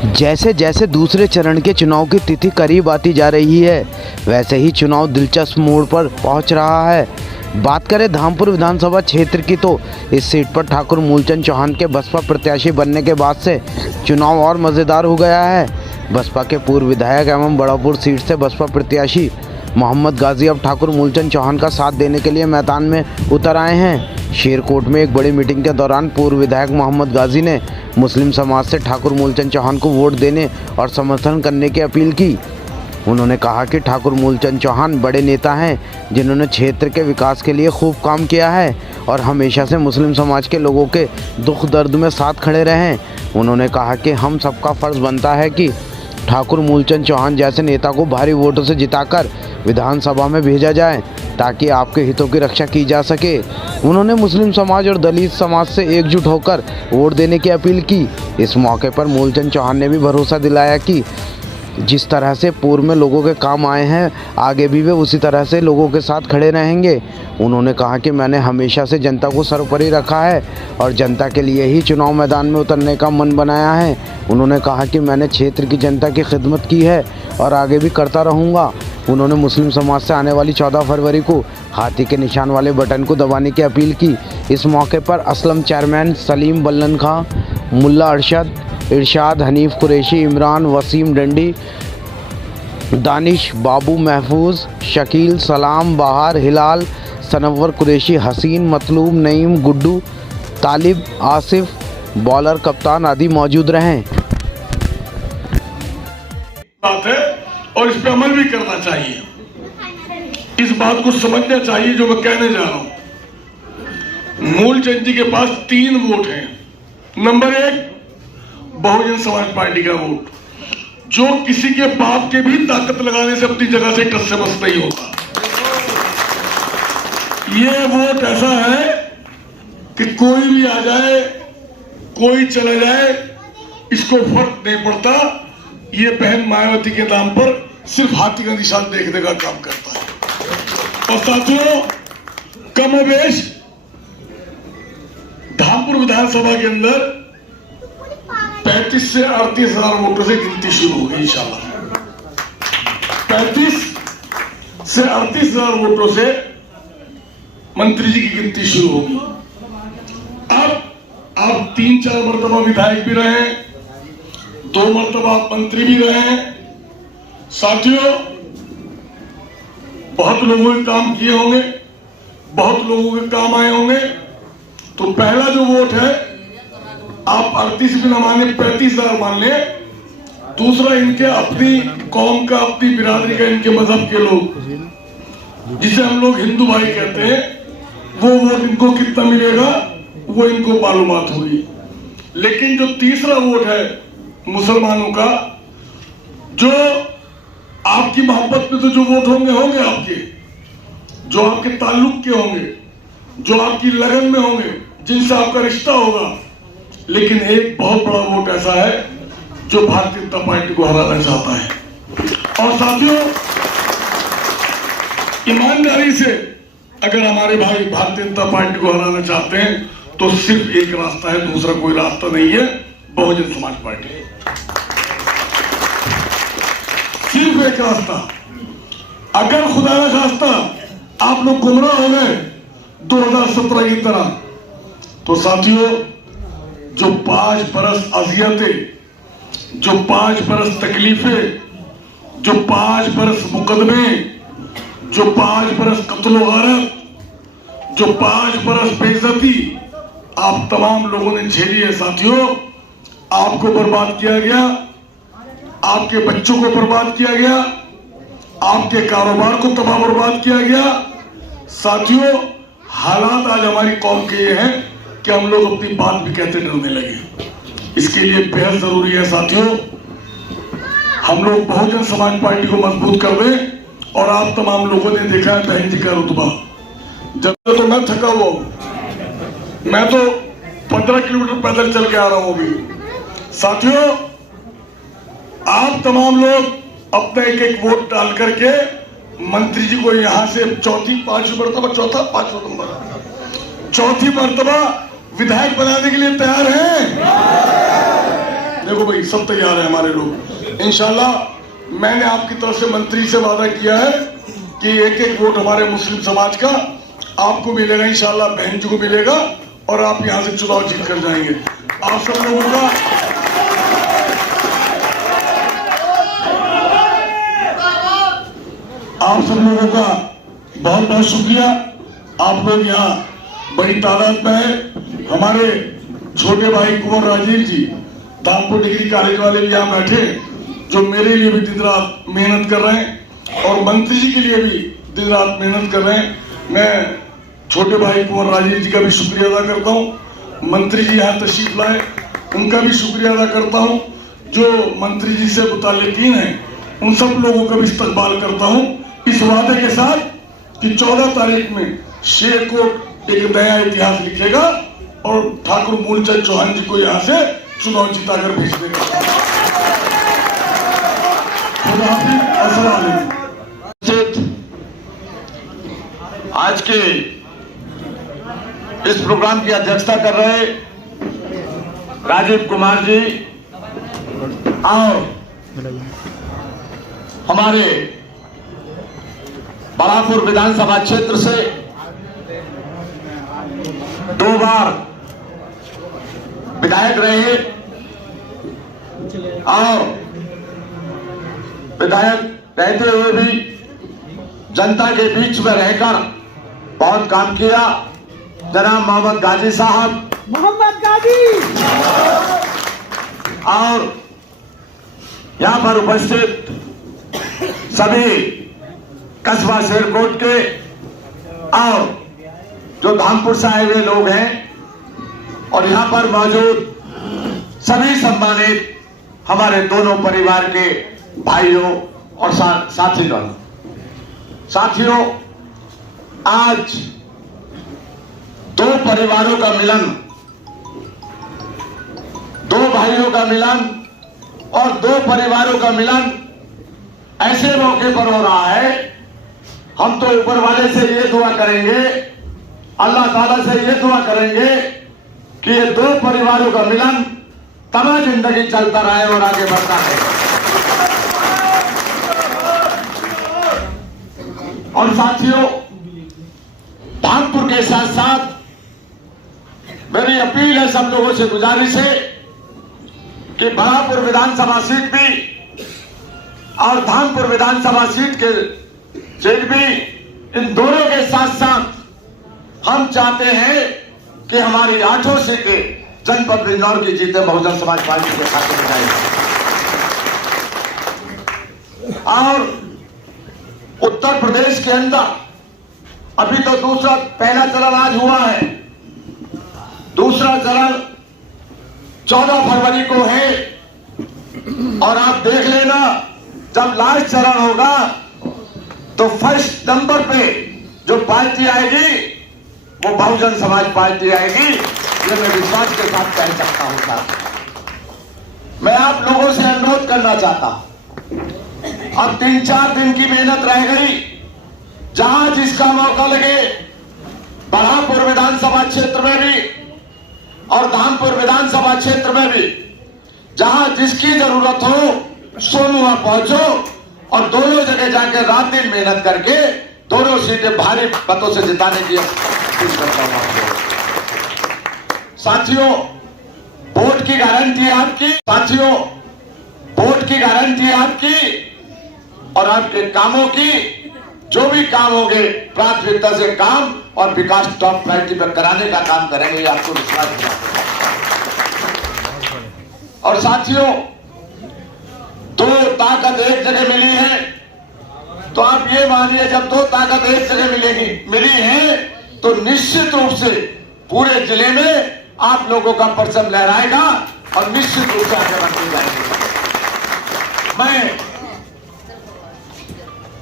जैसे जैसे दूसरे चरण के चुनाव की तिथि करीब आती जा रही है, वैसे ही चुनाव दिलचस्प मोड़ पर पहुंच रहा है। बात करें धामपुर विधानसभा क्षेत्र की, तो इस सीट पर ठाकुर मूलचंद चौहान के बसपा प्रत्याशी बनने के बाद से चुनाव और मज़ेदार हो गया है। बसपा के पूर्व विधायक एवं बड़ापुर सीट से बसपा प्रत्याशी मोहम्मद गाजी अब ठाकुर मूलचंद चौहान का साथ देने के लिए मैदान में उतर आए हैं। शेरकोट में एक बड़ी मीटिंग के दौरान पूर्व विधायक मोहम्मद गाजी ने मुस्लिम समाज से ठाकुर मूलचंद चौहान को वोट देने और समर्थन करने की अपील की। उन्होंने कहा कि ठाकुर मूलचंद चौहान बड़े नेता हैं जिन्होंने क्षेत्र के विकास के लिए खूब काम किया है और हमेशा से मुस्लिम समाज के लोगों के दुख दर्द में साथ खड़े रहे हैं। उन्होंने कहा कि हम सबका फ़र्ज़ बनता है कि ठाकुर मूलचंद चौहान जैसे नेता को भारी वोटों से जिताकर विधानसभा में भेजा जाए ताकि आपके हितों की रक्षा की जा सके। उन्होंने मुस्लिम समाज और दलित समाज से एकजुट होकर वोट देने की अपील की। इस मौके पर मूलचंद चौहान ने भी भरोसा दिलाया कि जिस तरह से पूर्व में लोगों के काम आए हैं, आगे भी वे उसी तरह से लोगों के साथ खड़े रहेंगे। उन्होंने कहा कि मैंने हमेशा से जनता को सर्वोपरि रखा है और जनता के लिए ही चुनाव मैदान में उतरने का मन बनाया है। उन्होंने कहा कि मैंने क्षेत्र की जनता की खिदमत की है और आगे भी करता रहूँगा। उन्होंने मुस्लिम समाज से आने वाली 14 फरवरी को हाथी के निशान वाले बटन को दबाने की अपील की। इस मौके पर असलम चेयरमैन सलीम बल्लन खां, मुल्ला अरशद, इरशाद, हनीफ कुरैशी, इमरान, वसीम डंडी, दानिश, बाबू महफूज, शकील, सलाम, बहार, हिलाल, सनव्वर कुरैशी, हसीन, मतलूब, नईम, गुड्डू, तालिब, आसिफ, बॉलर, कप्तान आदि मौजूद रहें। बात है और इस पे अमल भी करना चाहिए। इस बात को समझना चाहिए जो मैं कहने जा रहा हूं। मूलचंद जी के पास 3 वोट हैं। नंबर 1 बहुजन समाज पार्टी का वोट, जो किसी के बाप के भी ताकत लगाने से अपनी जगह से टस से बस नहीं होता। ये वोट ऐसा है कि कोई भी आ जाए, कोई चला जाए, इसको फर्क नहीं पड़ता। ये बहन मायावती के नाम पर सिर्फ हाथी का निशान देखने का काम करता है। और साथियों, कमोबेश धामपुर विधानसभा के अंदर 35 से 38 हजार वोटों से गिनती शुरू होगी इंशाल्लाह। 35 से 38 हजार वोटों से मंत्री जी की गिनती शुरू होगी। अब आप 3-4 मरतबा विधायक भी रहे, 2 मरतबा मंत्री भी रहे। साथियों, बहुत लोगों के काम किए होंगे, बहुत लोगों के काम आए होंगे। तो पहला जो वोट है, आप 38 भी न माने, 35 हजार मान ले। दूसरा, इनके अपनी कौम का, अपनी बिरादरी का, इनके मजहब के लोग, जिसे हम लोग हिंदू भाई कहते हैं, वो वोट इनको कितना मिलेगा वो इनको मालूमात होगी। लेकिन जो तीसरा वोट है मुसलमानों का, जो आपकी मोहब्बत में तो जो वोट होंगे होंगे आपके, जो आपके ताल्लुक के होंगे, जो आपकी लगन में होंगे, जिनसे आपका रिश्ता होगा। लेकिन एक बहुत बड़ा वोट ऐसा है जो भारतीय जनता पार्टी को हराना चाहता है। और साथियों, ईमानदारी से अगर हमारे भाई भारतीय जनता पार्टी को हराना चाहते हैं तो सिर्फ एक रास्ता है, दूसरा कोई रास्ता नहीं है, बहुजन समाज पार्टी। सिर्फ एक रास्ता। अगर खुदा न खास्ता आप लोग गुमराह हो गए 2017 की तरह, तो साथियों, जो 5 बरस अजियतें, जो 5 बरस तकलीफें, जो 5 बरस मुकदमे, जो 5 बरस कत्ल गारत, जो 5 बरस बेइज्जती आप तमाम लोगों ने झेली है। साथियों, आपको बर्बाद किया गया, आपके बच्चों को बर्बाद किया गया, आपके कारोबार को तबाह बर्बाद किया गया। साथियों, हालात आज हमारी कौम के ये हैं कि हम लोग अपनी बात भी कहते डरने लगे। इसके लिए बेहद जरूरी है साथियों, हम लोग बहुजन समाज पार्टी को मजबूत कर दें। और आप तमाम लोगों ने देखा है बहन जी का रुतबा, जब तो मैं थका हुआ हूं, मैं तो 15 किलोमीटर पैदल चल के आ रहा हूं अभी। साथियों, आप तमाम लोग अपना एक वोट डाल करके मंत्री जी को यहां से चौथी मरतबा विधायक बनाने के लिए तैयार हैं। देखो भाई, सब तैयार है हमारे लोग। इंशाल्लाह मैंने आपकी तरफ से मंत्री से वादा किया है कि एक एक वोट हमारे मुस्लिम समाज का आपको मिलेगा, इंशाल्लाह बहन जी को मिलेगा और आप यहां से चुनाव जीत कर जाएंगे। आप सब लोगों का बहुत बहुत शुक्रिया। आप लोग यहाँ बड़ी तादाद में है। हमारे छोटे भाई कुंवर राजीव जी धामपुर डिग्री कॉलेज वाले भी यहाँ बैठे, जो मेरे लिए भी दिन रात मेहनत कर रहे हैं और मंत्री जी के लिए भी दिन रात मेहनत कर रहे हैं। मैं छोटे भाई कुंवर राजीव जी का भी शुक्रिया अदा करता हूँ। मंत्री जी यहाँ तशरीफ लाए, उनका भी शुक्रिया अदा करता हूँ। जो मंत्री जी से मुताल्लिकीन है उन सब लोगों का भी इस्तकबाल करता हूँ, इस वादे के साथ कि 14 तारीख में शेरकोट एक नया इतिहास लिखेगा और ठाकुर मूलचंद चौहान जी को यहाँ से चुनाव जिताकर भेज देगा। आज के इस प्रोग्राम की अध्यक्षता कर रहे राजीव कुमार जी और हमारे बलापुर विधानसभा क्षेत्र से 2 बार विधायक रहे और विधायक रहते हुए भी जनता के बीच में रहकर बहुत काम किया। जनाब मोहम्मद गाजी साहब, मोहम्मद गाजी, और यहां पर उपस्थित सभी कस्बा शेरकोट के और जो धामपुर से आए हुए लोग हैं और यहां पर मौजूद सभी सम्मानित हमारे दोनों परिवार के भाइयों और साथियों, आज 2 परिवारों का मिलन, 2 भाइयों का मिलन और 2 परिवारों का मिलन ऐसे मौके पर हो रहा है। हम तो ऊपर वाले से ये दुआ करेंगे, अल्लाह ताला से ये दुआ करेंगे कि ये 2 परिवारों का मिलन तमाम जिंदगी चलता रहे और आगे बढ़ता रहे। और साथियों, धामपुर के साथ साथ मेरी अपील है, सब लोगों से गुजारिश है कि बलापुर विधानसभा सीट भी और धामपुर विधानसभा सीट भी, इन दोनों के साथ साथ हम चाहते हैं कि हमारी 8 सीटें जनपद बिजनौर की जीते बहुजन समाज पार्टी के खाते में जाएगी। और उत्तर प्रदेश के अंदर अभी तो पहला चरण आज हुआ है, दूसरा चरण 14 फरवरी को है और आप देख लेना जब लास्ट चरण होगा तो फर्स्ट नंबर पे जो पार्टी आएगी वो बहुजन समाज पार्टी आएगी। ये मैं विश्वास के साथ कह सकता हूं। साथ मैं आप लोगों से अनुरोध करना चाहता हूं, अब 3-4 दिन की मेहनत रह गई। जहां जिसका मौका लगे बलापुर विधानसभा क्षेत्र में भी और धामपुर विधानसभा क्षेत्र में भी जहां जिसकी जरूरत हो सोनुआ पहुंचो और दोनों जगह जाकर रात दिन मेहनत करके दोनों सीटें भारी मतों से जिताने की कोशिश करता हूं आपको। साथियों, वोट की गारंटी आपकी, साथियों वोट की गारंटी आपकी और आपके कामों की, जो भी काम होंगे प्राथमिकता से काम और विकास टॉप प्रायोरिटी पर कराने का काम करेंगे, आपको विश्वास दिलाते हैं। और साथियों, 2 ताकत एक जगह मिली है तो आप ये मानिए जब 2 ताकत एक जगह मिली है तो निश्चित रूप से पूरे जिले में आप लोगों का परचम लहराएगा और निश्चित रूप से आगे बढ़ते जाएंगे। मैं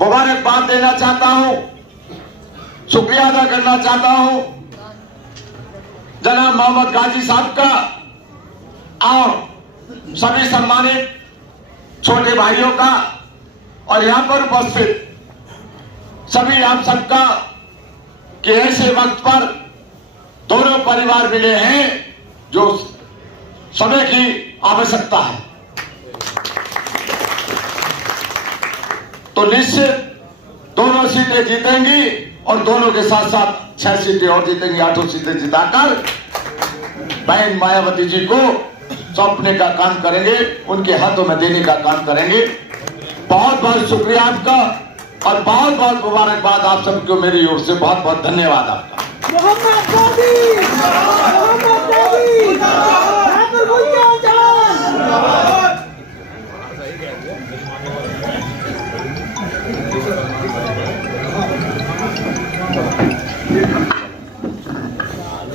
मुबारकबाद देना चाहता हूं, शुक्रिया अदा करना चाहता हूं जनाब मोहम्मद गाजी साहब का और सभी सम्मानित छोटे भाइयों का और यहां पर उपस्थित सभी आप सबका कि ऐसे वक्त पर दोनों परिवार मिले हैं जो समय की आवश्यकता है। तो निश्चित दोनों सीटें जीतेंगी और दोनों के साथ साथ 6 सीटें और जीतेंगी, 8 सीटें जिताकर बहन मायावती जी को सौंपने का काम करेंगे, उनके हाथों में देने का काम करेंगे। बहुत बहुत शुक्रिया आपका और बहुत बहुत मुबारकबाद आप सबको मेरी ओर से। बहुत बहुत धन्यवाद आपका। मोहम्मद गाजी, मोहम्मद गाजी, बहादुर भुइयां जवान।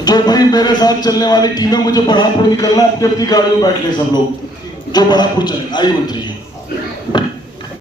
जो भाई मेरे साथ चलने वाली टीमें, मुझे बढ़ापुर निकलना, अपनी अपनी गाड़ी में बैठ ले सब लोग, जो बढ़ापुर चले। आइए मंत्री जी।